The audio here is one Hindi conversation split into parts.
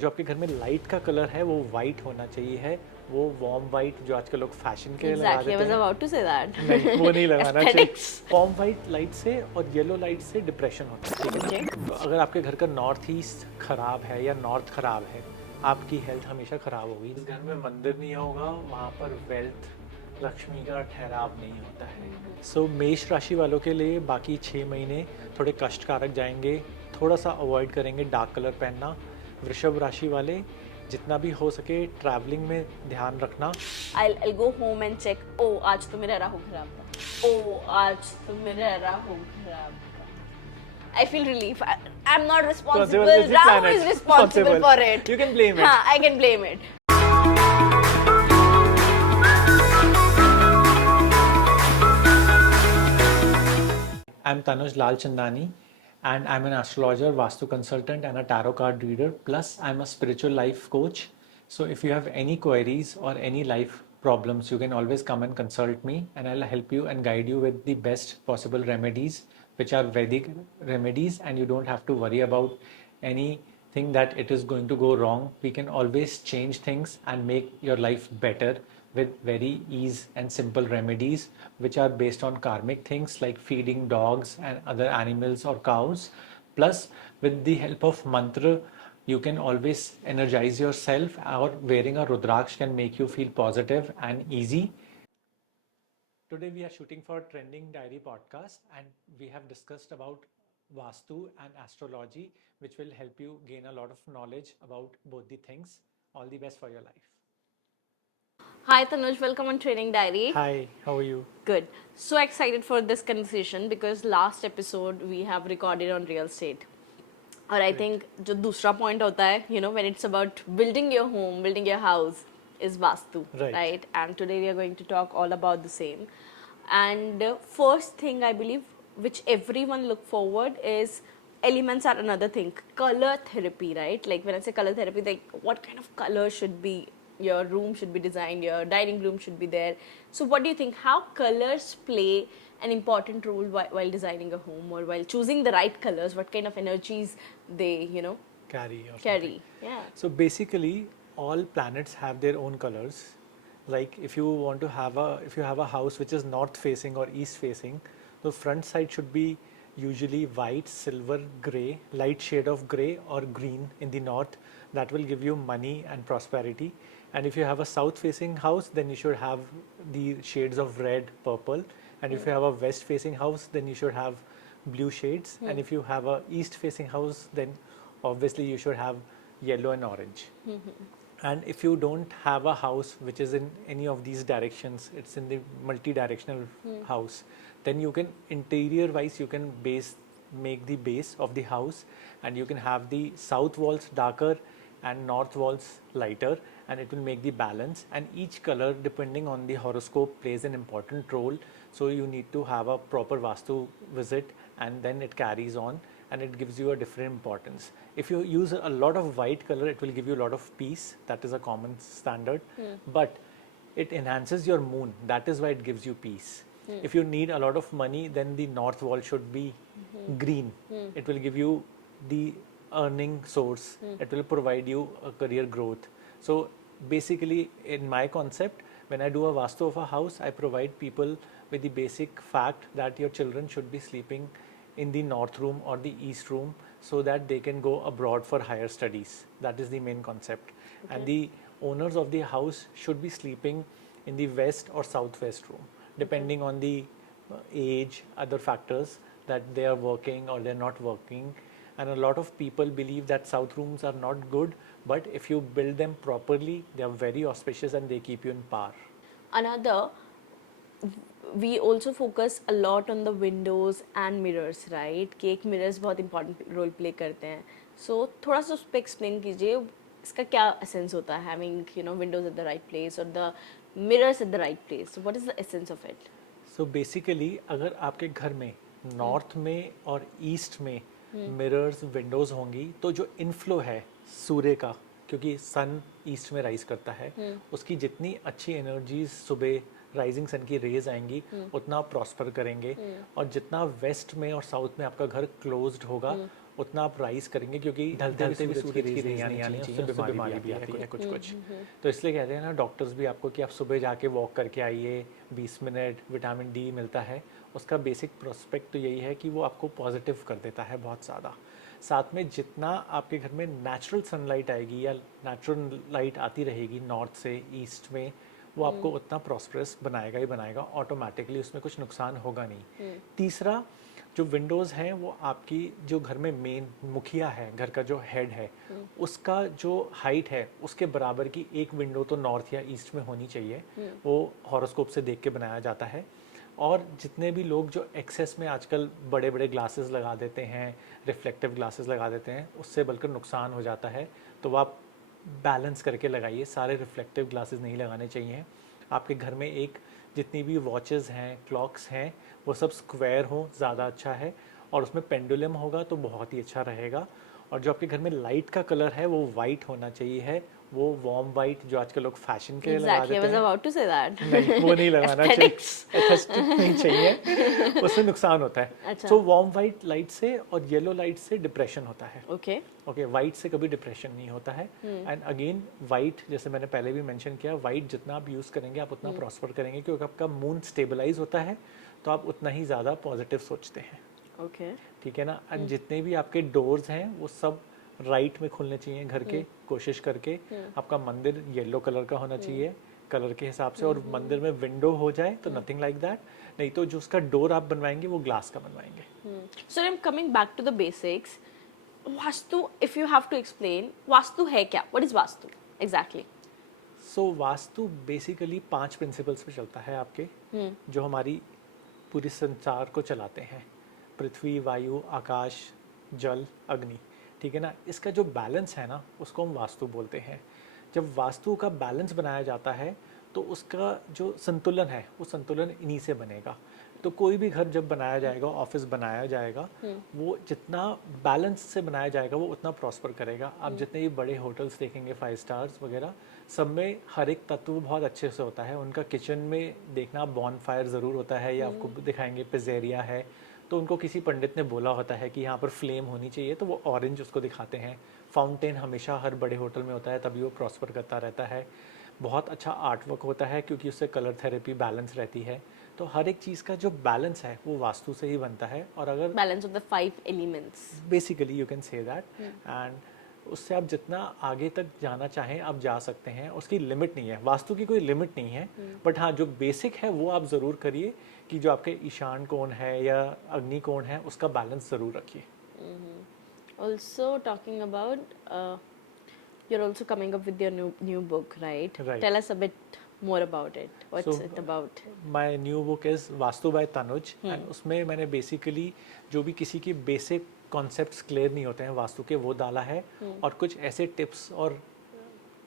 जो आपके घर में लाइट का कलर है वो वाइट होना चाहिए है, वो वार्म वाइट जो आजकल लोग फैशन के लिए लगा Exactly, I देते was हैं। about to say that. नहीं, वो नहीं लगाना चाहिए। Aesthetics. वार्म वाइट लाइट से और येलो लाइट से डिप्रेशन होता है, ठीक है Okay. ना। तो अगर आपके घर का नॉर्थ ईस्ट खराब है या नॉर्थ खराब है, आपकी हेल्थ हमेशा खराब होगी। जिस घर में मंदिर नहीं होगा वहाँ पर वेल्थ, लक्ष्मी का ठहराव नहीं होता है। सो मेष राशि वालों के लिए बाकी 6 महीने थोड़े कष्टकारक जाएंगे, थोड़ा सा अवॉइड करेंगे डार्क कलर पहनना। वृषभ राशि वाले जितना भी हो सके ट्रैवलिंग में ध्यान रखना। I'll go home and check. Oh, आज तो मेरा राहु खराब था. Oh, आज तो मेरा राहु खराब था. I feel relief. I'm not responsible. It's the Rahu planet. is responsible for it. You can blame it. हाँ, I can blame it. I'm Tanuj Lalchandani and I'm an astrologer, Vastu consultant and a tarot card reader. Plus I'm a spiritual life coach. So if you have any queries or any life problems, you can always come and consult me and I'll help you and guide you with the best possible remedies, which are Vedic remedies, and you don't have to worry about anything that it is going to go wrong. We can always change things and make your life better with very ease and simple remedies which are based on karmic things like feeding dogs and other animals or cows. Plus, with the help of mantra, you can always energize yourself, or wearing a rudraksh can make you feel positive and easy. Today we are shooting for Trending Diary podcast and we have discussed about Vastu and astrology, which will help you gain a lot of knowledge about both the things. All the best for your life. Hi Tanuj, welcome on Training Diary. Hi, how are you? Good. So excited for this conversation because last episode we have recorded on real estate. और आई थिंक जो दूसरा पॉइंट होता है when it's about building your home, building your house is vastu, right? And today we are going to talk all about the same. And first thing I believe which everyone look forward is elements are another thing. Color therapy, right? Like when I say color therapy, like what kind of color should be your room should be designed, your dining room should be there. So what do you think, how colors play an important role while designing a home or while choosing the right colors, what kind of energies they carry? Yeah. So basically all planets have their own colors. Like if you have a house which is north facing or east facing, the front side should be usually white, silver, gray, light shade of gray or green in the north. That will give you money and prosperity. And if you have a south facing house, then you should have the shades of red, purple. And if you have a west facing house, then you should have blue shades. And if you have a east facing house, then obviously you should have yellow and orange. And if you don't have a house which is in any of these directions, it's in the multi-directional house, then you can interior wise you can make the base of the house, and you can have the south walls darker and north walls lighter, and it will make the balance. And each color depending on the horoscope plays an important role, so you need to have a proper vastu visit and then it carries on and it gives you a different importance. If you use a lot of white color, it will give you a lot of peace. That is a common standard. But it enhances your moon. That is why it gives you peace. If you need a lot of money, then the north wall should be green. It will give you the earning source. It will provide you a career growth. So basically, in my concept, when I do a vastu of a house, I provide people with the basic fact that your children should be sleeping in the north room or the east room so that they can go abroad for higher studies. That is the main concept. Okay. And the owners of the house should be sleeping in the west or southwest room, depending on the age, other factors, that they are working or they're not working. And a lot of people believe that south rooms are not good, but if you build them properly, they are very auspicious and they keep you in power. Another, we also focus a lot on the windows and mirrors, right? कि एक mirrors बहुत important role play करते हैं. So थोड़ा सा उस पर explain कीजिए इसका क्या essence होता है, having windows at the right place or the mirrors at the right place. So what is the essence of it? So basically अगर आपके घर में north में और east में mirrors, windows होंगी, तो जो inflow है सूर्य का, क्योंकि सन ईस्ट में राइज करता है, उसकी जितनी अच्छी एनर्जीज सुबह राइजिंग सन की रेज आएंगी उतना आप प्रॉस्पर करेंगे। और जितना वेस्ट में और साउथ में आपका घर क्लोज्ड होगा उतना आप राइज करेंगे, क्योंकि ढलते हुए सूरज की रेज नहीं आनी चाहिए, उससे बीमारी भी आती है कुछ। तो इसलिए कहते हैं ना डॉक्टर्स भी आपको कि आप सुबह जाके वॉक करके आइए, 20 मिनट, विटामिन डी मिलता है। उसका बेसिक प्रोस्पेक्ट तो यही है कि वो आपको पॉजिटिव कर देता है बहुत ज़्यादा। साथ में जितना आपके घर में नेचुरल सनलाइट आएगी या नेचुरल लाइट आती रहेगी नॉर्थ से ईस्ट में, वो आपको उतना प्रॉस्परस बनाएगा ही बनाएगा ऑटोमेटिकली, उसमें कुछ नुकसान होगा नहीं। तीसरा, जो विंडोज़ हैं वो आपकी जो घर में मेन मुखिया है, घर का जो हेड है, उसका जो हाइट है उसके बराबर की एक विंडो तो नॉर्थ या ईस्ट में होनी चाहिए। वो हॉरोस्कोप से देख के बनाया जाता है। और जितने भी लोग जो एक्सेस में आजकल बड़े बड़े ग्लासेस लगा देते हैं, रिफ्लेक्टिव ग्लासेस लगा देते हैं, उससे बल्कि नुकसान हो जाता है। तो वो आप बैलेंस करके लगाइए, सारे रिफ्लेक्टिव ग्लासेस नहीं लगाने चाहिए। आपके घर में एक जितनी भी वॉचेस हैं, क्लॉक्स हैं, वो सब स्क्वायर हो, ज़्यादा अच्छा है। और उसमें पेंडुलम होगा तो बहुत ही अच्छा रहेगा। और जो आपके घर में लाइट का कलर है वो वाइट होना चाहिए है, वो वार्म वाइट जो आजकल लोग फैशन के लिए लगा Exactly, I देते was हैं। about to say that. नहीं, वो नहीं लगाना चाहिए, Aesthetics. एस्थेटिक नहीं चाहिए, उससे नुकसान होता है। अच्छा. सो वार्म वाइट लाइट से और येलो लाइट से डिप्रेशन होता है। Okay. ओके, वाइट से कभी डिप्रेशन नहीं होता है। एंड अगेन वाइट, जैसे मैंने पहले भी मेंशन किया, वाइट जितना आप यूज़ करेंगे आप उतना प्रॉस्पर करेंगे, क्योंकि आपका मूड स्टेबलाइज होता है तो आप उतना ही ज़्यादा पॉजिटिव सोचते हैं। Okay. ठीक है ना। एंड जितने भी आपके डोर्स हैं वो सब राइट में खुलने चाहिए घर के, कोशिश करके। आपका मंदिर येलो कलर का होना चाहिए कलर के हिसाब से, और मंदिर में विंडो हो जाए तो नथिंग लाइक दैट। नहीं तो जो उसका डोर आप बनवाएंगे वो ग्लास का बनवाएंगे। So I'm coming back to the basics. Vastu, if you have to explain, Vastu है क्या? What is Vastu? Exactly. So vastu basically 5 principles पे चलता है आपके, जो हमारी पूरी संसार को चलाते हैं। पृथ्वी, वायु, आकाश, जल, अग्नि। ठीक है ना। इसका जो बैलेंस है ना उसको हम वास्तु बोलते हैं। जब वास्तु का बैलेंस बनाया जाता है तो उसका जो संतुलन है वो संतुलन इन्हीं से बनेगा। तो कोई भी घर जब बनाया जाएगा, ऑफिस बनाया जाएगा, वो जितना बैलेंस से बनाया जाएगा वो उतना प्रॉस्पर करेगा। आप जितने भी बड़े होटल्स देखेंगे 5 स्टार्स वगैरह, सब में हर एक तत्व बहुत अच्छे से होता है। उनका किचन में देखना बॉन फायर ज़रूर होता है, या आपको दिखाएंगे पिज़ेरिया है, तो उनको किसी पंडित ने बोला होता है कि यहाँ पर फ्लेम होनी चाहिए, तो वो ऑरेंज उसको दिखाते हैं। फाउंटेन हमेशा हर बड़े होटल में होता है, तभी वो प्रॉस्पर करता रहता है। बहुत अच्छा आर्ट वर्क होता है क्योंकि उससे कलर थेरेपी बैलेंस रहती है। तो हर एक चीज़ का जो बैलेंस है वो वास्तु से ही बनता है। और अगर Balance of the 5 elements. Basically you can say that. And उससे आप जितना आगे तक जाना चाहें आप जा सकते हैं, उसकी लिमिट नहीं है, वास्तु की कोई लिमिट नहीं है। बट हाँ, जो बेसिक है वो आप ज़रूर करिए कि जो आपके ईशान कोण है या अग्नि कोण है उसका बैलेंस ज़रूर रखिए। Also talking about, you're also coming up with your new book, right? Right. Tell us a bit more about it. What's So, it about? My new book is Vastu by Tanuj. And उसमें मैंने बेसिकली जो भी किसी की बेसिक कॉन्सेप्ट्स क्लियर नहीं होते हैं वास्तु के, वो डाला है। और कुछ ऐसे टिप्स और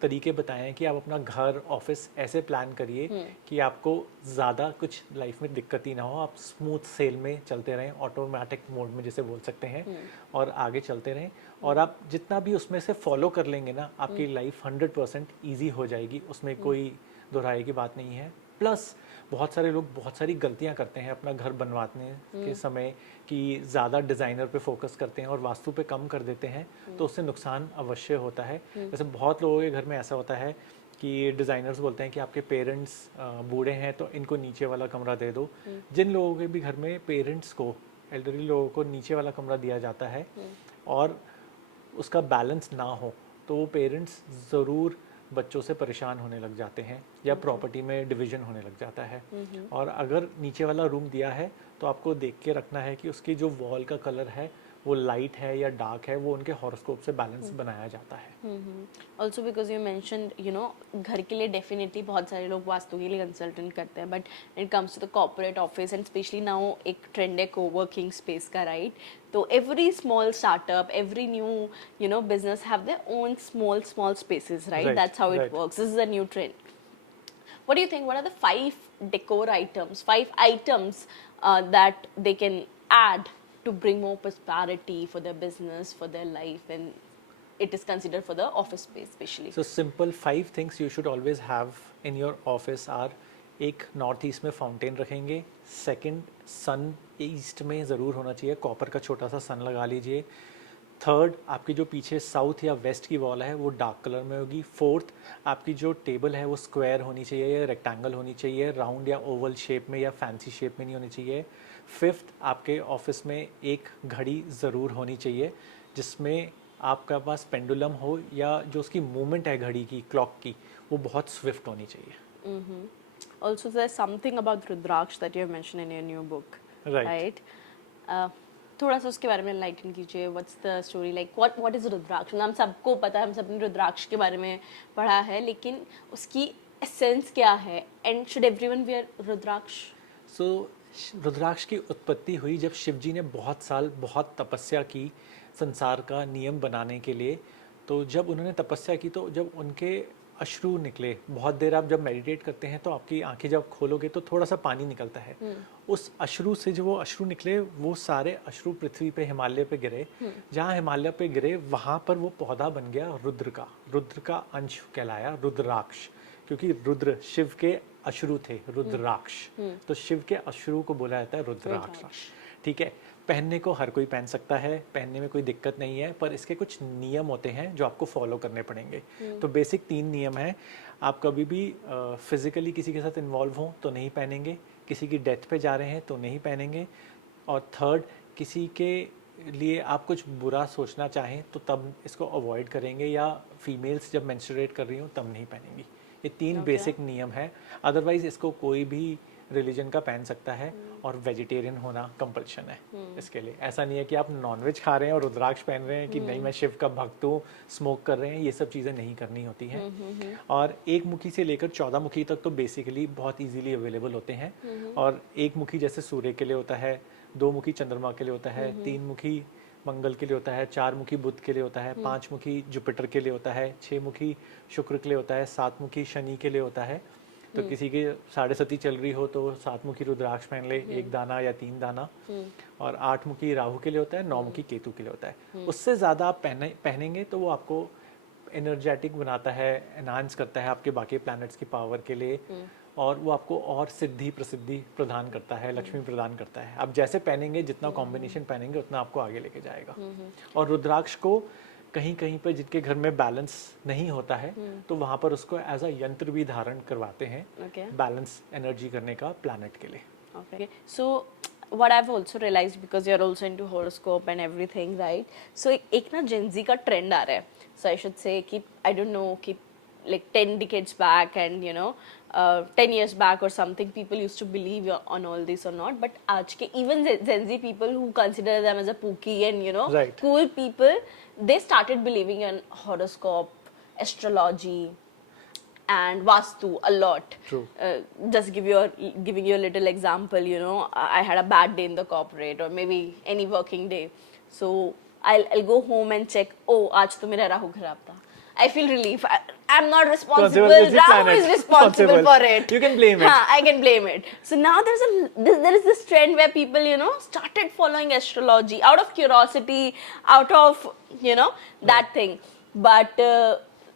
तरीके बताए हैं कि आप अपना घर, ऑफिस ऐसे प्लान करिए कि आपको ज़्यादा कुछ लाइफ में दिक्कत ही ना हो, आप स्मूथ सेल में चलते रहें, ऑटोमेटिक मोड में जिसे बोल सकते हैं, और आगे चलते रहें। और आप जितना भी उसमें से फॉलो कर लेंगे ना, आपकी लाइफ 100% ईजी हो जाएगी, उसमें कोई दोहराई की बात नहीं है। प्लस बहुत सारे लोग बहुत सारी गलतियां करते हैं अपना घर बनवाने के समय, कि ज़्यादा डिज़ाइनर पे फोकस करते हैं और वास्तु पे कम कर देते हैं, तो उससे नुकसान अवश्य होता है। जैसे बहुत लोगों के घर में ऐसा होता है कि डिज़ाइनर्स बोलते हैं कि आपके पेरेंट्स बूढ़े हैं तो इनको नीचे वाला कमरा दे दो। जिन लोगों के भी घर में पेरेंट्स को, एल्डरली लोगों को नीचे वाला कमरा दिया जाता है और उसका बैलेंस ना हो, तो वो पेरेंट्स ज़रूर बच्चों से परेशान होने लग जाते हैं या प्रॉपर्टी में डिवीजन होने लग जाता है। और अगर नीचे वाला रूम दिया है तो आपको देख के रखना है कि उसकी जो वॉल का कलर है वो लाइट है या डार्क है, वो उनके हॉरोस्कोप से बैलेंस बनाया जाता है। Also because you mention, you know, घर के लिए डेफिनेटली बहुत सारे लोग वास्तु के लिए कंसल्टेंट करते हैं, but it comes to the corporate office and specially now एक ट्रेंड है कोवर्किंग स्पेस का, राइट? तो every small startup, every new, you know, business have their own small spaces, right? That's how it works. This is a new trend. What do you think? What are the 5 decor items, 5 items that they can add to bring more prosperity for their business, for their life, and it is considered for the office space especially? So simple 5 things you should always have in your office are: एक नॉर्थ ईस्ट में फाउंटेन रखेंगे, सेकंड सन ईस्ट में ज़रूर होना चाहिए, कॉपर का छोटा सा सन लगा लीजिए, थर्ड, आपकी जो पीछे साउथ या वेस्ट की वॉल है वो डार्क कलर में होगी। फोर्थ, आपकी जो टेबल है वो स्क्वायर होनी चाहिए या रेक्टेंगल होनी चाहिए, राउंड या ओवल शेप में या फैंसी शेप में नहीं होनी चाहिए। फिफ्थ, आपके ऑफिस में एक घड़ी ज़रूर होनी चाहिए जिसमें आपका पास पेंडुलम हो या जो उसकी मूवमेंट है घड़ी की, क्लॉक की, वो बहुत स्विफ्ट होनी चाहिए। Also, there's something about Rudraksh that you have mentioned in your new book, Right. right? थोड़ा सा उसके बारे में एनलाइटन कीजिए. What's the story like? What is Rudraksh? हम सबको पता है, हम सबने रुद्राक्ष के बारे में पढ़ा है, लेकिन उसकी एसेंस क्या है? And should everyone wear रुद्राक्ष? सो रुद्राक्ष की उत्पत्ति हुई जब शिव जी ने बहुत साल बहुत तपस्या की संसार का नियम बनाने के लिए। तो जब उन्होंने तपस्या की तो जब उनके अश्रु निकले, बहुत देर आप जब मेडिटेट करते हैं तो आपकी आंखें जब खोलोगे तो थोड़ा सा पानी निकलता है। उस अश्रु से जो वो अश्रु निकले, वो सारे अश्रु पृथ्वी पे, हिमालय पे गिरे। जहाँ हिमालय पे गिरे वहाँ पर वो पौधा बन गया रुद्र का अंश कहलाया रुद्राक्ष, क्योंकि रुद्र शिव के अश्रु थे, रुद्राक्ष। तो शिव के अश्रु को बोला जाता है रुद्राक्ष। ठीक है, पहनने को हर कोई पहन सकता है, पहनने में कोई दिक्कत नहीं है, पर इसके कुछ नियम होते हैं जो आपको फॉलो करने पड़ेंगे। तो बेसिक 3 नियम हैं। आप कभी भी फिजिकली किसी के साथ इन्वॉल्व हों तो नहीं पहनेंगे, किसी की डेथ पे जा रहे हैं तो नहीं पहनेंगे, और थर्ड, किसी के लिए आप कुछ बुरा सोचना चाहें तो तब इसको अवॉइड करेंगे, या फीमेल्स जब मेंस्ट्रुएट कर रही हों तब नहीं पहनेंगी। ये 3 बेसिक नियम है। अदरवाइज इसको कोई भी रिलीजन का पहन सकता है, और वेजिटेरियन होना कंपल्शन है इसके लिए। ऐसा नहीं है कि आप नॉनवेज खा रहे हैं और रुद्राक्ष पहन रहे हैं कि नहीं मैं शिव का भक्त हूँ, स्मोक कर रहे हैं, ये सब चीज़ें नहीं करनी होती हैं। और 1 मुखी से लेकर 14 मुखी तक तो बेसिकली बहुत इजीली अवेलेबल होते हैं। और 1 मुखी जैसे सूर्य के लिए होता है, 2 मुखी चंद्रमा के लिए होता है, 3 मुखी मंगल के लिए होता है, 4 मुखी बुध के लिए होता है, 5 मुखी जुपिटर के लिए होता है, 6 मुखी शुक्र के लिए होता है, 7 मुखी शनि के लिए होता है। तो किसी की 7.5 चल रही हो तो 7 मुखी रुद्राक्ष पहन ले, 1 दाना या 3 दाना। और 8 मुखी राहु के लिए होता है, 9 मुखी केतु के लिए होता है। उससे ज़्यादा आप पहनेंगे तो वो आपको एनर्जेटिक बनाता है, एनहांस करता है आपके बाकी प्लैनेट्स की पावर के लिए, और वो आपको और सिद्धि प्रसिद्धि प्रदान करता है, लक्ष्मी प्रदान करता है। आप जैसे पहनेंगे, जितना कॉम्बिनेशन पहनेंगे उतना आपको आगे लेके जाएगा। और रुद्राक्ष को कहीं कहीं पर जिनके घर में बैलेंस नहीं होता है तो वहाँ पर उसको एज अ यंत्र भी धारण करवाते हैं, बैलेंस एनर्जी करने का प्लैनेट के लिए। Okay. So what I've also realized, because you're also into horoscope and everything, right? So एक ना Gen Z का trend आ रहा है. So I should say कि I don't know कि like 10 decades back and 10 years back or something, people used to believe on all this or not. But आज के even Gen Z people who consider them as a pookie and Right. cool people, they started believing in horoscope, astrology, and vastu a lot. True. Just giving you a little example, I had a bad day in the corporate or maybe any working day, so I'll go home and check, oh aaj to mera rahu kharab tha. I feel relief. I'm not responsible. Rahu is responsible for it. You can blame it. I can blame it. So now there is this trend where people, started following astrology out of curiosity, out of, that thing. But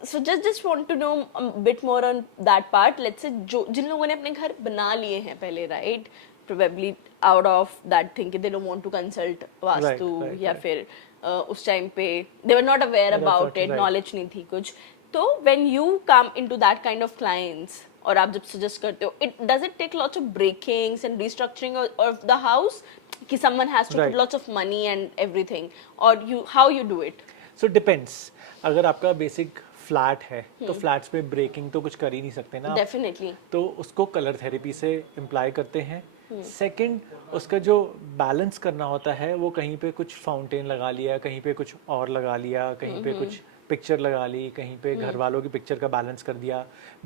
so just want to know a bit more on that part. Let's say जिन लोगों ने अपने घर बना लिए हैं पहले, right? Probably out of that thing कि they don't want to consult vastu, या फिर उस टाइम पे they were not aware about it, knowledge नहीं थी कुछ. तो when you come into that kind of clients, और आप जब suggest करते हो, does it take lots of breakings and restructuring of the house कि someone has to put lots of money and everything, or how you do it? So depends. अगर आपका बेसिक फ्लैट है तो फ्लैट्स पे ब्रेकिंग तो कुछ कर ही नहीं सकते ना, डेफिनेटली। तो उसको कलर थेरेपी से इम्प्लाई करते हैं। सेकंड, उसका जो बैलेंस करना होता है वो कहीं पे कुछ फाउंटेन लगा लिया, कहीं पे कुछ और लगा लिया, कहीं पे कुछ पिक्चर लगा ली, कहीं पे घर वालों की पिक्चर का बैलेंस कर दिया,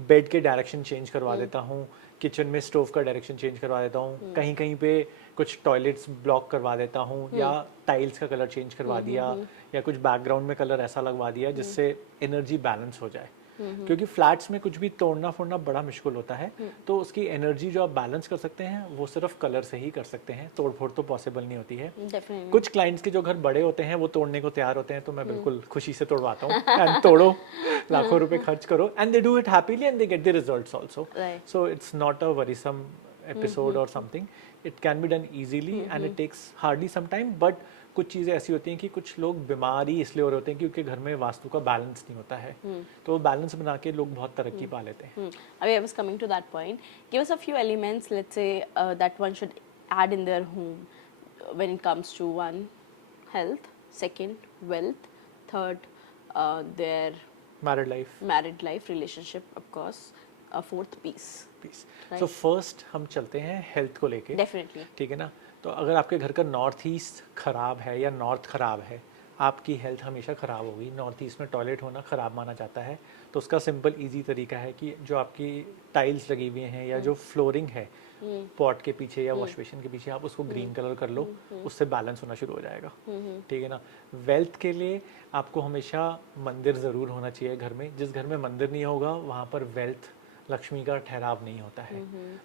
बेड के डायरेक्शन चेंज करवा देता हूँ, किचन में स्टोव का डायरेक्शन चेंज करवा देता हूँ, कहीं कहीं पे कुछ टॉयलेट्स ब्लॉक करवा देता हूँ, या टाइल्स का कलर चेंज करवा दिया, या कुछ बैकग्राउंड में कलर ऐसा लगवा दिया जिससे एनर्जी बैलेंस हो जाए। क्योंकि फ्लैट्स में कुछ भी तोड़ना फोड़ना बड़ा मुश्किल होता है, तो उसकी एनर्जी जो आप बैलेंस कर सकते हैं वो सिर्फ कलर से ही कर सकते हैं, तोड़ फोड़ तो पॉसिबल नहीं होती है। कुछ क्लाइंट्स के जो घर बड़े होते हैं वो तोड़ने को तैयार होते हैं, तो मैं बिल्कुल खुशी से तोड़वाता हूँ। एंड तोड़ो, लाखों रुपए खर्च करो, and they do it happily and they get the results also. So it's not a worrisome episode or something. It can be done easily and it takes hardly some time, but कुछ चीज़ें ऐसी होती हैं कि कुछ लोग बीमार ही इसलिए हो रहे होते हैं क्योंकि घर में वास्तु का बैलेंस नहीं होता है, तो वो बैलेंस बना के लोग बहुत तरक्की पा लेते हैं. I was coming to that point. Give us a few elements, let's say, that one should add in their home when it comes to one, health, second, wealth, third, their married life, married life, relationship, of course, fourth, peace. Peace. Right. So first हम चलते हैं हेल्थ को लेके. Definitely. ठीक है ना. तो अगर आपके घर का नॉर्थ ईस्ट खराब है या नॉर्थ खराब है, आपकी हेल्थ हमेशा ख़राब होगी. नॉर्थ ईस्ट में टॉयलेट होना ख़राब माना जाता है, तो उसका सिंपल इजी तरीका है कि जो आपकी टाइल्स लगी हुई हैं या जो फ्लोरिंग है पॉट के पीछे या वॉश बेसिन के पीछे, आप उसको ग्रीन कलर कर लो, उससे बैलेंस होना शुरू हो जाएगा. ठीक है ना. वेल्थ के लिए आपको हमेशा मंदिर ज़रूर होना चाहिए घर में. जिस घर में मंदिर नहीं होगा वहाँ पर वेल्थ, लक्ष्मी का ठहराव नहीं होता है.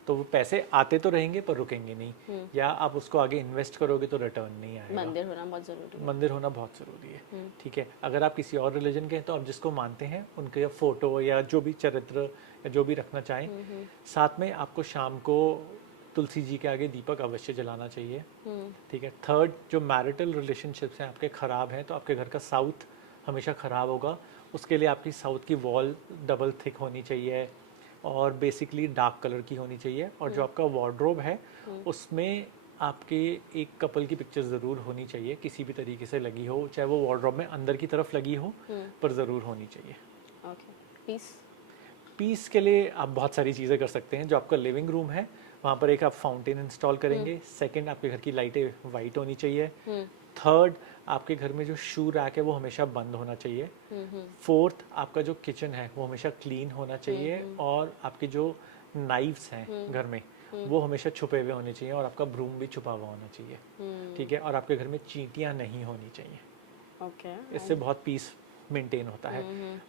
तो वो पैसे आते तो रहेंगे पर रुकेंगे नहीं, या आप उसको आगे इन्वेस्ट करोगे तो रिटर्न नहीं आएगा. मंदिर होना बहुत जरूरी है. मंदिर होना बहुत ज़रूरी है. ठीक है. अगर आप किसी और रिलीजन के हैं तो आप जिसको मानते हैं उनके फ़ोटो या जो भी चरित्र या जो भी रखना चाहें. साथ में आपको शाम को तुलसी जी के आगे दीपक अवश्य जलाना चाहिए. ठीक है. थर्ड, जो मैरिटल रिलेशनशिप्स हैं आपके ख़राब हैं तो आपके घर का साउथ हमेशा ख़राब होगा. उसके लिए आपकी साउथ की वॉल डबल थिक होनी चाहिए और बेसिकली डार्क कलर की होनी चाहिए. और जो आपका वार्डरोब है उसमें आपके एक कपल की पिक्चर ज़रूर होनी चाहिए, किसी भी तरीके से लगी हो, चाहे वो वार्डरोब में अंदर की तरफ लगी हो, पर ज़रूर होनी चाहिए. Okay. Peace. पीस के लिए आप बहुत सारी चीज़ें कर सकते हैं. जो आपका लिविंग रूम है वहाँ पर एक आप फाउंटेन इंस्टॉल करेंगे. सेकंड, आपके घर की लाइटें वाइट होनी चाहिए. थर्ड, आपके घर में जो शू रैक है वो हमेशा बंद होना चाहिए. फोर्थ, आपका जो किचन है वो हमेशा क्लीन होना चाहिए. और आपके जो नाइफ्स हैं घर में वो हमेशा छुपे हुए होने चाहिए और आपका ब्रूम भी छुपा हुआ होना चाहिए. ठीक है. और आपके घर में चींटियाँ नहीं होनी चाहिए. Okay. इससे बहुत पीस मेंटेन होता है.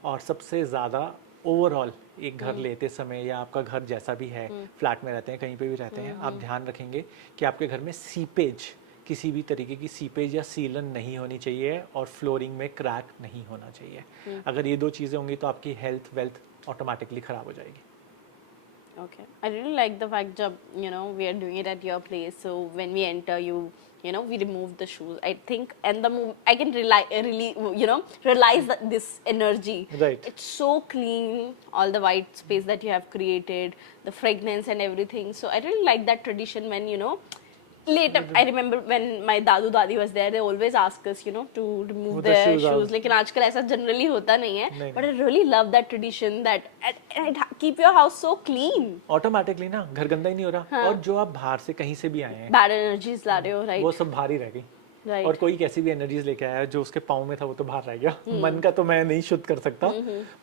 और सबसे ज़्यादा ओवरऑल एक घर लेते समय या आपका घर जैसा भी है, फ्लैट में रहते हैं, कहीं पे भी रहते हैं, आप ध्यान रखेंगे कि आपके घर में सीपेज, किसी भी तरीके की सीपेज या सीलन नहीं होनी चाहिए और फ्लोरिंग में क्रैक नहीं होना चाहिए. अगर ये दो चीज़ें होंगी तो आपकी हेल्थ वेल्थ ऑटोमेटिकली ख़राब हो जाएगी. Okay. I really like the fact that, we are doing it at your place. So when we enter, we remove the shoes. I think, and I can really, realize this energy. Right. It's so clean, all the white space that you have created, the fragrance and everything. So I really like that tradition when, later, I remember when my dadu dadi was there, they always ask us, to remove With the their shoes out. shoes. लेकिन आजकल ऐसा generally होता नहीं है. नहीं. But I really love that tradition that and keep your house so clean. Automatically ना घर गंदा ही नहीं हो रहा. और जो आप बाहर से कहीं से भी आए हैं Bad energies ला रहे हो, right? वो सब बाहर ही रह गई. Right. और कोई कैसी भी एनर्जीज लेके आया जो उसके पाँव में था वो तो बाहर रह गया. मन का तो मैं नहीं शुद्ध कर सकता,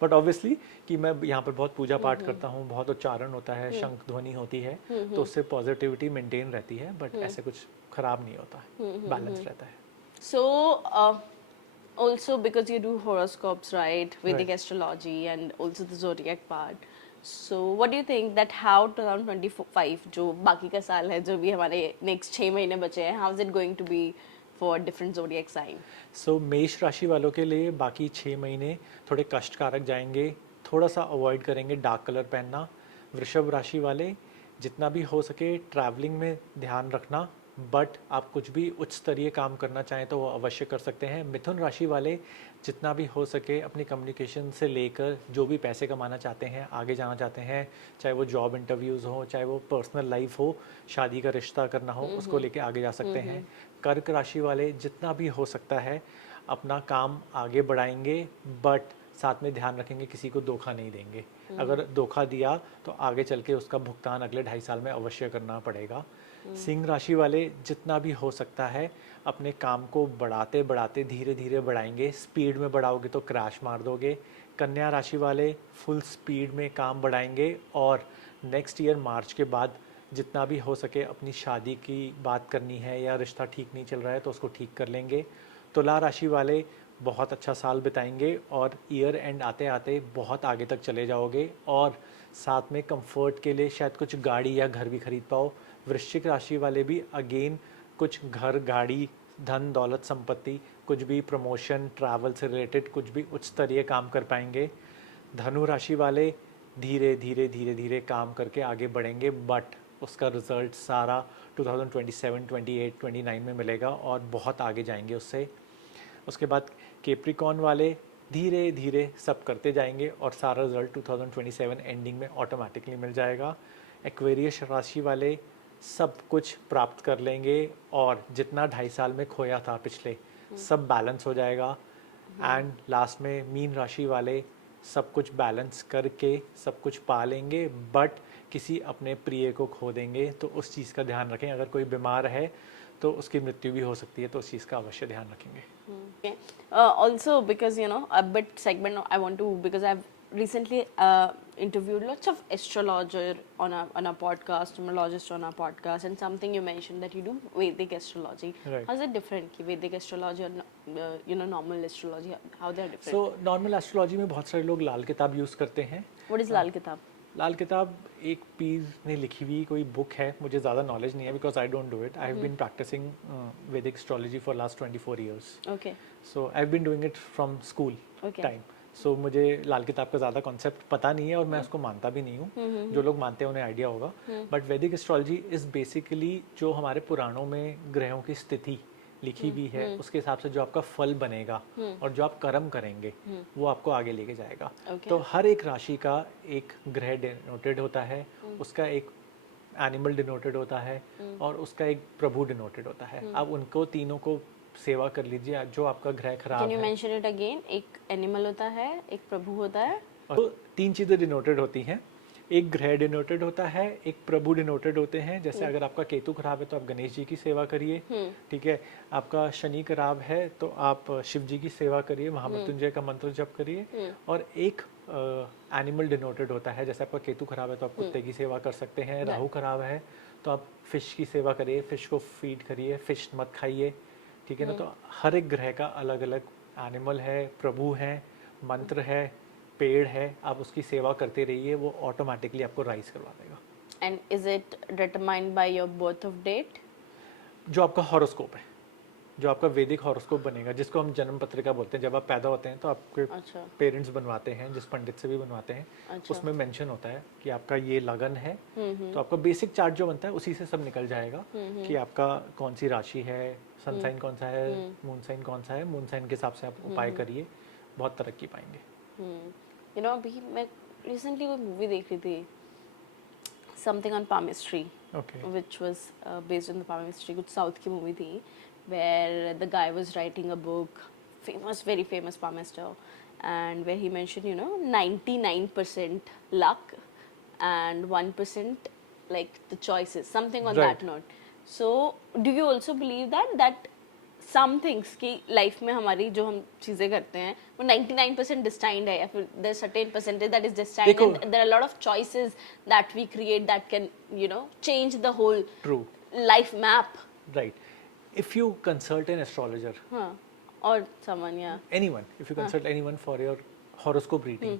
बट ऑब्वियसली कि मैं यहाँ पर बहुत पूजा पाठ करता हूँ, बहुत उच्चारण होता है, शंख ध्वनि होती है, तो उससे पॉजिटिविटी मेंटेन रहती है. बट ऐसे कुछ खराब नहीं होता है, बैलेंस रहता है. So, also because you do horoscopes, right? Vedic Right. astrology and also the zodiac part. So, what do you think that how 2025 जो बाकी का साल है, जो भी हमारे next 6 महीने बचे हैं, how is it going to be for different zodiac sign? सो मेष राशि वालों के लिए बाकी 6 महीने थोड़े कष्टकारक जाएंगे. थोड़ा सा अवॉइड करेंगे डार्क कलर पहनना. वृषभ राशि वाले जितना भी हो सके ट्रैवलिंग में ध्यान रखना, बट आप कुछ भी उच्च स्तरीय काम करना चाहें तो वो अवश्य कर सकते हैं. मिथुन राशि वाले जितना भी हो सके अपनी कम्युनिकेशन से लेकर जो भी पैसे कमाना चाहते हैं, आगे जाना चाहते हैं, चाहे वो जॉब इंटरव्यूज़ हो, चाहे वो पर्सनल लाइफ हो, शादी का रिश्ता करना हो, उसको लेके आगे जा सकते हैं. कर्क राशि वाले जितना भी हो सकता है अपना काम आगे बढ़ाएंगे, बट साथ में ध्यान रखेंगे किसी को धोखा नहीं देंगे. अगर धोखा दिया तो आगे चल के उसका भुगतान अगले 2.5 साल में अवश्य करना पड़ेगा. सिंह राशि वाले जितना भी हो सकता है अपने काम को बढ़ाते बढ़ाते धीरे धीरे बढ़ाएंगे. स्पीड में बढ़ाओगे तो क्रैश मार दोगे. कन्या राशि वाले फुल स्पीड में काम बढ़ाएंगे और नेक्स्ट ईयर मार्च के बाद जितना भी हो सके अपनी शादी की बात करनी है या रिश्ता ठीक नहीं चल रहा है तो उसको ठीक कर लेंगे. तुला राशि वाले बहुत अच्छा साल बिताएंगे और ईयर एंड आते आते बहुत आगे तक चले जाओगे और साथ में कंफर्ट के लिए शायद कुछ गाड़ी या घर भी खरीद पाओ. वृश्चिक राशि वाले भी अगेन कुछ घर, गाड़ी, धन दौलत संपत्ति, कुछ भी प्रमोशन, ट्रैवल से रिलेटेड कुछ भी उच्च स्तरीय काम कर पाएंगे. धनु राशि वाले धीरे धीरे धीरे धीरे काम करके आगे बढ़ेंगे, बट उसका रिजल्ट सारा 2027, 28, 29 में मिलेगा और बहुत आगे जाएंगे उससे। उसके बाद कैप्रिकॉर्न वाले धीरे धीरे सब करते जाएंगे और सारा रिजल्ट 2027 एंडिंग में ऑटोमेटिकली मिल जाएगा। एक्वेरियस राशि वाले सब कुछ प्राप्त कर लेंगे और जितना 2.5 साल में खोया था पिछले सब बैलेंस हो जाएगा। एंड लास्ट में मीन राशि वाले सब कुछ बैलेंस करके सब कुछ पा लेंगे, बट किसी अपने प्रिय को खो देंगे। तो उस चीज़ का ध्यान रखें। अगर कोई बीमार है तो उसकी मृत्यु भी हो सकती है, तो उस चीज़ का अवश्य ध्यान रखेंगे। Okay. Also, because you know, a bit segment I want to, because I've recently interviewed lots of astrologer on a podcast, numerologist on our podcast, and something you mentioned that you do Vedic astrology. Right. How's it different? कि Vedic astrology और normal astrology, how they are different? So normal astrology में बहुत सारे लोग लाल किताब यूज़ करते हैं। What is लाल किताब? लाल किताब एक पीर ने लिखी हुई कोई बुक है, मुझे ज़्यादा नॉलेज नहीं है because I don't do it. I have been practising Vedic astrology for last 24 years. Okay. So I have been doing it from school Okay. Time. सो मुझे लाल किताब का ज़्यादा कॉन्सेप्ट पता नहीं है और मैं उसको मानता भी नहीं हूँ। जो लोग मानते हैं उन्हें आइडिया होगा। बट वैदिक एस्ट्रोलॉजी इज़ बेसिकली जो हमारे पुराणों में ग्रहों की स्थिति लिखी हुई है उसके हिसाब से जो आपका फल बनेगा और जो आप कर्म करेंगे वो आपको आगे लेके जाएगा। Okay. तो हर एक राशि का एक ग्रह डिनोटेड होता है, उसका एक एनिमल डिनोटेड होता है और उसका एक प्रभु डिनोटेड होता है। आप उनको तीनों को सेवा कर लीजिए। जो आपका ग्रह खराब Can you है, mention it again? एक एनिमल होता है, एक प्रभु होता है। तो 3 चीज़ें डिनोटेड होती हैं। एक ग्रह डिनोटेड होता है, एक प्रभु डिनोटेड होते हैं। जैसे अगर आपका केतु खराब है तो आप गणेश जी की सेवा करिए, ठीक है। आपका शनि खराब है तो आप शिव जी की सेवा करिए, महामृत्युंजय का मंत्र जप करिए। और एक एनिमल डिनोटेड होता है, जैसे आपका केतु खराब है तो आप कुत्ते की सेवा कर सकते हैं। राहु खराब है तो आप फिश की सेवा करिए, फिश को फीड करिए, फिश मत खाइए, ठीक है ना। तो हर एक ग्रह का अलग अलग एनिमल है, प्रभु है, मंत्र है, पेड़ है। आप उसकी सेवा करते रहिए, वो ऑटोमेटिकली आपको राइज करवा देगा। And is it determined by your birth of date? जो आपका हॉरोस्कोप है, जो आपका वैदिक हॉरोस्कोप बनेगा, जिसको हम जन्म पत्रिका बोलते हैं। जब आप पैदा होते हैं तो आपके अच्छा। पेरेंट्स बनवाते हैं, जिस पंडित से भी बनवाते हैं। अच्छा। उसमें मेंशन होता है कि आपका ये लगन है। तो आपका बेसिक चार्ट जो बनता है उसी से सब निकल जाएगा कि आपका कौन सी राशि है, सन साइन कौन सा है, मून साइन कौन सा है। मून साइन के हिसाब से आप उपाय करिए, बहुत तरक्की पाएंगे। You know, अभी मैं recently कोई मूवी देख रही थी, something on palmistry, Okay. which was based on the palmistry, कुछ साउथ की मूवी थी, where the guy was writing a book, very famous palmister, and where he mentioned, you know, 99% luck and 1% like the choices, something on Right. that note. So, do you also believe that some things की लाइफ में हमारी जो हम चीज़ें करते हैं वो 99% डिस्टाइंड है, या फिर there's certain percentage that is destined, देखो, and there are a lot of choices that we create that can, you know, change the whole True. life map. Right. If you consult an astrologer, हाँ, और someone, yeah. anyone, if you consult anyone for your horoscope reading,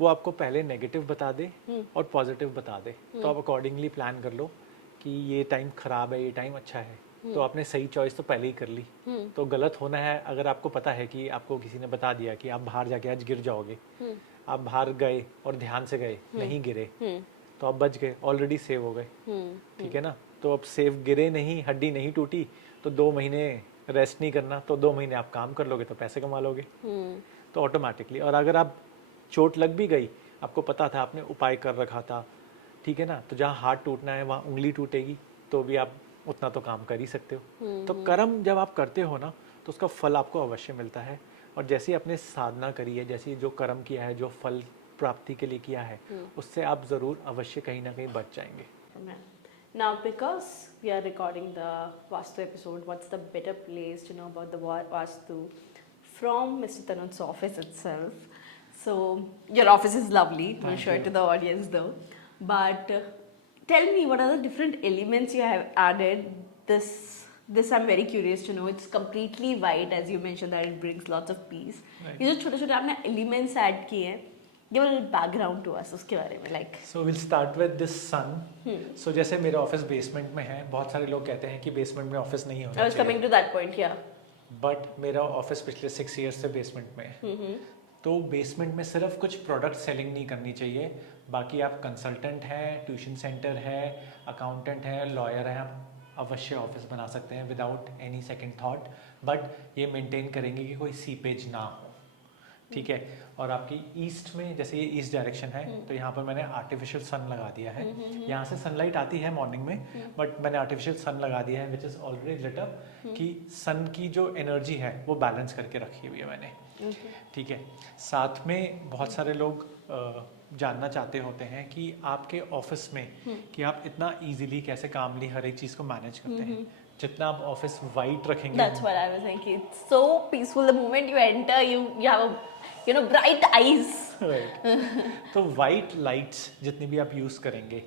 वो आपको पहले नेगेटिव बता दे और पॉजिटिव बता दे, तो आप अकॉर्डिंगली प्लान कर लो कि ये टाइम खराब है, ये टाइम अच्छा है। तो आपने सही चॉइस तो पहले ही कर ली। तो गलत होना है अगर आपको पता है कि आपको किसी ने बता दिया कि आप बाहर जाके आज गिर जाओगे, आप बाहर गए और ध्यान से गए, नहीं गिरे, तो आप बच गए, ऑलरेडी सेव हो गए, ठीक है ना। तो अब सेव गिरे नहीं, हड्डी नहीं टूटी, तो 2 महीने रेस्ट नहीं करना, तो 2 महीने आप काम कर लोगे तो पैसे कमा लोगे, तो ऑटोमेटिकली। और अगर आप चोट लग भी गई, आपको पता था, आपने उपाय कर रखा था, ठीक है ना, तो जहाँ हाथ टूटना है वहाँ उंगली टूटेगी, तो भी आप उतना तो काम कर ही सकते हो। तो कर्म जब आप करते हो ना तो उसका फल आपको अवश्य मिलता है। और जैसे आपने साधना करी है, जैसे जो कर्म किया है, जो फल प्राप्ति के लिए किया है, उससे आप ज़रूर अवश्य कहीं ना कहीं बच जाएंगे। Now, because we are recording the Vastu episode, what's the better place to know about the Vastu from Mr. Tanuj's office itself? So, your office is lovely, we'll show it to the audience though. But tell me, what are the different elements you have added? This I'm very curious to know. It's completely white, as you mentioned that it brings lots of peace. Right. ये जो छोटे-छोटे आपने elements add किए हैं, give a little background to us उसके बारे में, like. So we'll start with this sun. So जैसे मेरा ऑफिस बेसमेंट में है, बहुत सारे लोग कहते हैं कि बेसमेंट में ऑफिस नहीं होना I was चाहिए। coming to that point, yeah. But मेरा ऑफिस पिछले 6 ईयर्स से बेसमेंट में है। तो बेसमेंट में सिर्फ कुछ प्रोडक्ट सेलिंग नहीं करनी चाहिए, बाकी आप कंसल्टेंट हैं, ट्यूशन सेंटर है, अकाउंटेंट है, लॉयर हैं, आप अवश्य ऑफिस बना सकते हैं without any second thought, but ये मेंटेन करेंगे कि कोई सीपेज ना हो, ठीक है। और आपकी ईस्ट में, जैसे ये ईस्ट डायरेक्शन है, तो यहाँ पर मैंने आर्टिफिशियल सन लगा दिया है। यहाँ से सनलाइट आती है मॉर्निंग में, बट मैंने आर्टिफिशियल सन लगा दिया है which is already lit up, कि सन की जो एनर्जी है वो बैलेंस करके रखी हुई है मैंने, ठीक है। साथ में बहुत सारे लोग जानना चाहते होते हैं कि आपके ऑफिस में कि आप इतना इजीली कैसे कामली हर एक चीज़ को मैनेज करते हैं। जितना आप ऑफिस वाइट रखेंगे, That's what I was thinking. It's so peaceful. The moment you enter, you have a bright eyes. Right तो वाइट लाइट्स जितनी भी आप यूज़ करेंगे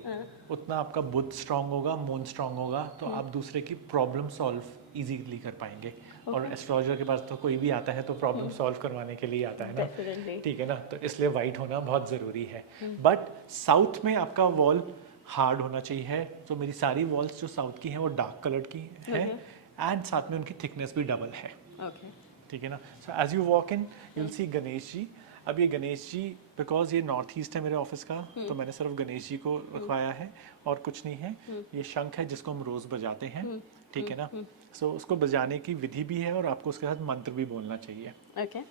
उतना आपका बुध स्ट्रांग होगा, मून स्ट्रांग होगा, तो आप दूसरे की प्रॉब्लम सॉल्व इजीली कर पाएंगे। और एस्ट्रोलॉजर के पास तो कोई भी आता है तो प्रॉब्लम सॉल्व करवाने के लिए आता है ना, Definitely. ठीक है ना, तो इसलिए वाइट होना बहुत ज़रूरी है। बट साउथ में आपका वॉल हार्ड होना चाहिए, तो मेरी सारी वॉल्स जो साउथ की हैं वो डार्क कलर की हैं, एंड साथ में उनकी थिकनेस भी डबल है, Okay. ठीक है ना। So as you walk in you will see Ganesh ji. अब ये गणेश जी, बिकॉज ये नॉर्थ ईस्ट है मेरे ऑफिस का, तो मैंने सिर्फ गणेश जी को रखवाया है और कुछ नहीं है। ये शंख है जिसको हम रोज बजाते हैं, ठीक है ना। सो उसको बजाने की विधि भी है और आपको उसके साथ मंत्र भी बोलना चाहिए। Okay.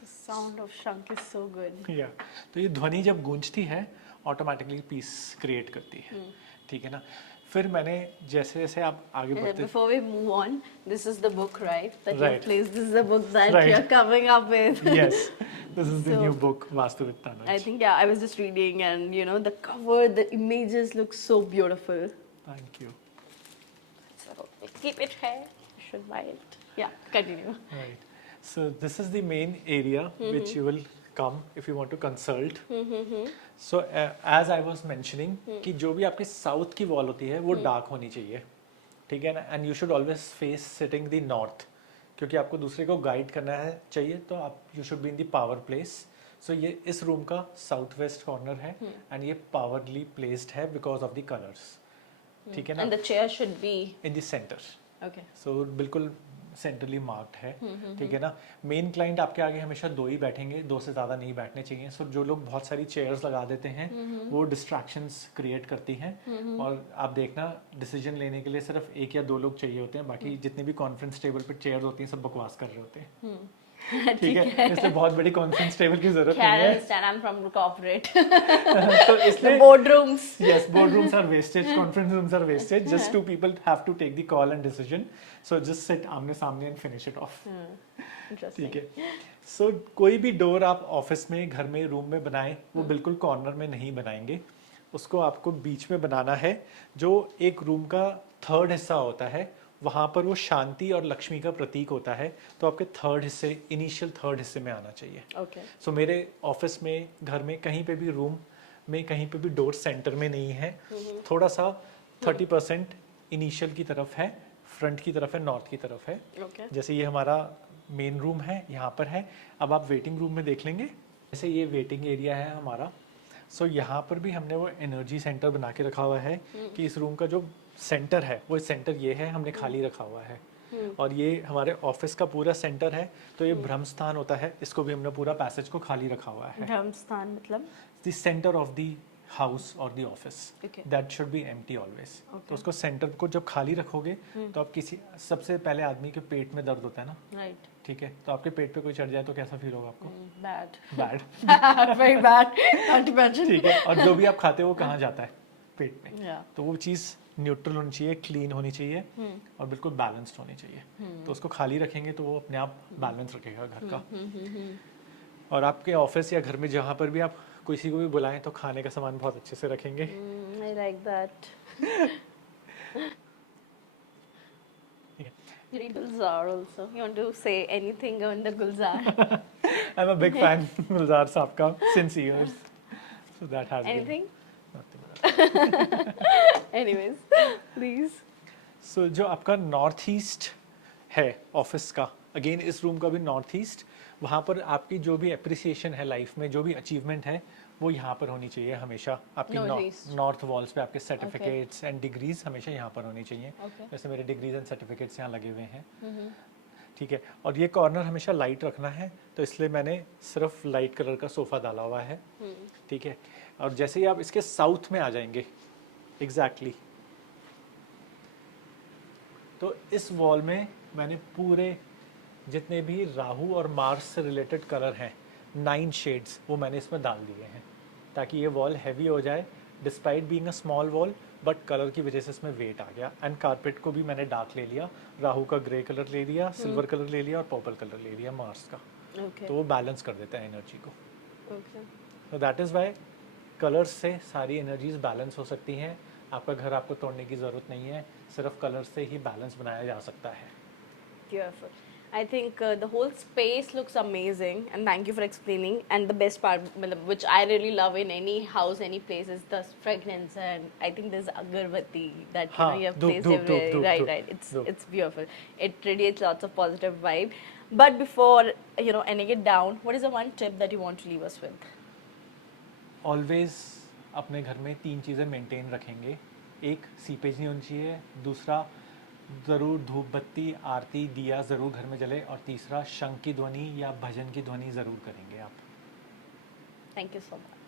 The sound of Shank is so good. या तो ये ध्वनि जब गूंजती है ऑटोमेटिकली पीस क्रिएट करती है, ठीक है ना। फिर मैंने जैसे जैसे आप आगे बढ़ते Before we move on, this is the book, right? That you Right. placed. This is the book that Right. you're coming up with. Yes this is the So- new book vastu with I Tanuj. think I was just reading, and the cover, the images look so beautiful. Thank you. So keep it here. You should buy it. Yeah, continue. Right. So this is the main area which you will come if you want to consult. So as I was mentioning कि जो भी आपकी साउथ की वॉल होती है वो डार्क होनी चाहिए, ठीक है ना। And you should always face sitting the north, क्योंकि आपको दूसरे को गाइड करना है चाहिए, तो आप you should be in the power place. So ये इस रूम का साउथ वेस्ट कॉर्नर है, एंड ये पावरली प्लेस्ड है बिकॉज ऑफ द कलर्स, ठीक है ना। And the chair should be in the centre, okay. So बिल्कुल सेंट्रली मार्क्ड है, ठीक है ना। मेन क्लाइंट आपके आगे हमेशा 2 ही बैठेंगे, 2 से ज़्यादा नहीं बैठने चाहिए। सो जो लोग बहुत सारी चेयर्स लगा देते हैं वो डिस्ट्रैक्शंस क्रिएट करती हैं, और आप देखना डिसीजन लेने के लिए सिर्फ 1 या 2 लोग चाहिए होते हैं, बाकी जितने भी कॉन्फ्रेंस टेबल पे चेयर्स होती हैं सब बकवास कर रहे होते हैं, ठीक है। इसलिए बहुत बड़ी कॉन्फ्रेंस टेबल की जरूरत Can नहीं है। understand? I'm from corporate. तो The इसलिए boardrooms. yes, boardrooms are wastage, conference rooms are wastage, just 2 people have to take the call and decision, so just sit आमने सामने and finish it off, Interesting. ठीक है। सो कोई भी डोर आप ऑफिस में, घर में, रूम में बनाएं वो बिल्कुल कॉर्नर में नहीं बनाएंगे, उसको आपको बीच में बनाना है। जो एक रूम का थर्ड हिस्सा होता है वहाँ पर वो शांति और लक्ष्मी का प्रतीक होता है, तो आपके थर्ड हिस्से, इनिशियल थर्ड हिस्से में आना चाहिए। Okay. सो मेरे ऑफिस में, घर में, कहीं पे भी रूम में कहीं पे भी डोर सेंटर में नहीं है, थोड़ा सा 30% इनिशियल की तरफ है, फ्रंट की तरफ है, नॉर्थ की तरफ है। Okay. जैसे ये हमारा मेन रूम है, यहाँ पर है। अब आप वेटिंग रूम में देख लेंगे, जैसे ये वेटिंग एरिया है हमारा। सो यहाँ पर भी हमने वो एनर्जी सेंटर बना के रखा हुआ है कि इस रूम का जो सेंटर है वो सेंटर ये है, हमने खाली रखा हुआ है। और ये हमारे ऑफिस का पूरा सेंटर है, तो ये ब्रह्म स्थान होता है, इसको भी हमने पूरा पैसेज को खाली रखा हुआ है। Brahmsthan मतलब? The centre of the house और the office, Okay. That should be empty always. तो उसको सेंटर को जब खाली रखोगे तो आप किसी, सबसे पहले आदमी के पेट में दर्द होता है ना, Right. ठीक है, तो आपके पेट पे कोई चढ़ जाए तो कैसा फील होगा आपको? Bad. Bad, Very bad. Can't imagine. ठीक है। और जो भी आप खाते हो वो कहाँ जाता है? पेट में। Yeah. तो वो चीज़ न्यूट्रल होनी चाहिए, क्लीन होनी चाहिए और बिल्कुल बैलेंस्ड होनी चाहिए। तो उसको खाली रखेंगे तो वो अपने आप बैलेंस रखेगा घर का। और आपके ऑफिस या घर में जहाँ पर भी आप किसी को भी बुलाएं तो खाने का सामान बहुत अच्छे से रखेंगे। I like that. ठीक है। You read Gulzar also. You want to say anything on the Gulzar? I'm a big fan गुलजार साहब का since years. So that has been Anything? nothing. Anyways, please. So जो आपका नॉर्थ ईस्ट है ऑफिस का, अगेन इस रूम का भी नॉर्थ ईस्ट, वहाँ पर आपकी जो भी अप्रिसिएशन है लाइफ में, जो भी अचीवमेंट है वो यहाँ पर होनी चाहिए हमेशा आपकी Northeast. नॉर्थ वॉल्स पे आपके सर्टिफिकेट्स एंड डिग्रीज हमेशा यहाँ पर होनी चाहिए. Okay. जैसे मेरे डिग्रीज एंड सर्टिफिकेट्स यहाँ लगे हुए हैं. Mm-hmm. ठीक है. और ये कॉर्नर हमेशा लाइट रखना है, तो इसलिए मैंने सिर्फ लाइट कलर का सोफ़ा डाला हुआ है. ठीक है. और जैसे ही आप इसके साउथ में आ जाएंगे एग्जैक्टली तो इस वॉल में मैंने पूरे जितने भी राहु और मार्स से रिलेटेड कलर हैं 9 शेड्स वो मैंने इसमें डाल दिए हैं ताकि ये वॉल हैवी हो जाए despite being a small wall, but colour की वजह से इसमें वेट आ गया. एंड कारपेट को भी मैंने डार्क ले लिया, राहु का ग्रे कलर ले लिया, सिल्वर कलर ले लिया और पर्पल कलर ले लिया मार्स का. Okay. तो वो बैलेंस कर देता है एनर्जी को. Okay. तो दैट इज़ वाई कलर्स से सारी एनर्जीज बैलेंस हो सकती हैं. आपका घर आपको तोड़ने की ज़रूरत नहीं है, सिर्फ कलर से ही बैलेंस बनाया जा सकता है. Beautiful. I think the whole space looks amazing, and thank you for explaining. And the best part, which I really love in any house, any place, is the fragrance. And I think there's agarbatti that you know you have Dhoop, placed dhoop, everywhere. dhoop, Right, dhoop, right. dhoop. It's beautiful. It radiates lots of positive vibe. But before ending it down, what is the one tip that you want to leave us with? Always अपने घर में 3 चीज़ें मेंटेन रखेंगे. एक, सीपेज नहीं होनी चाहिए. दूसरा, ज़रूर धूप बत्ती आरती दिया ज़रूर घर में जले. और तीसरा, शंख की ध्वनि या भजन की ध्वनि ज़रूर करेंगे आप. Thank you so much.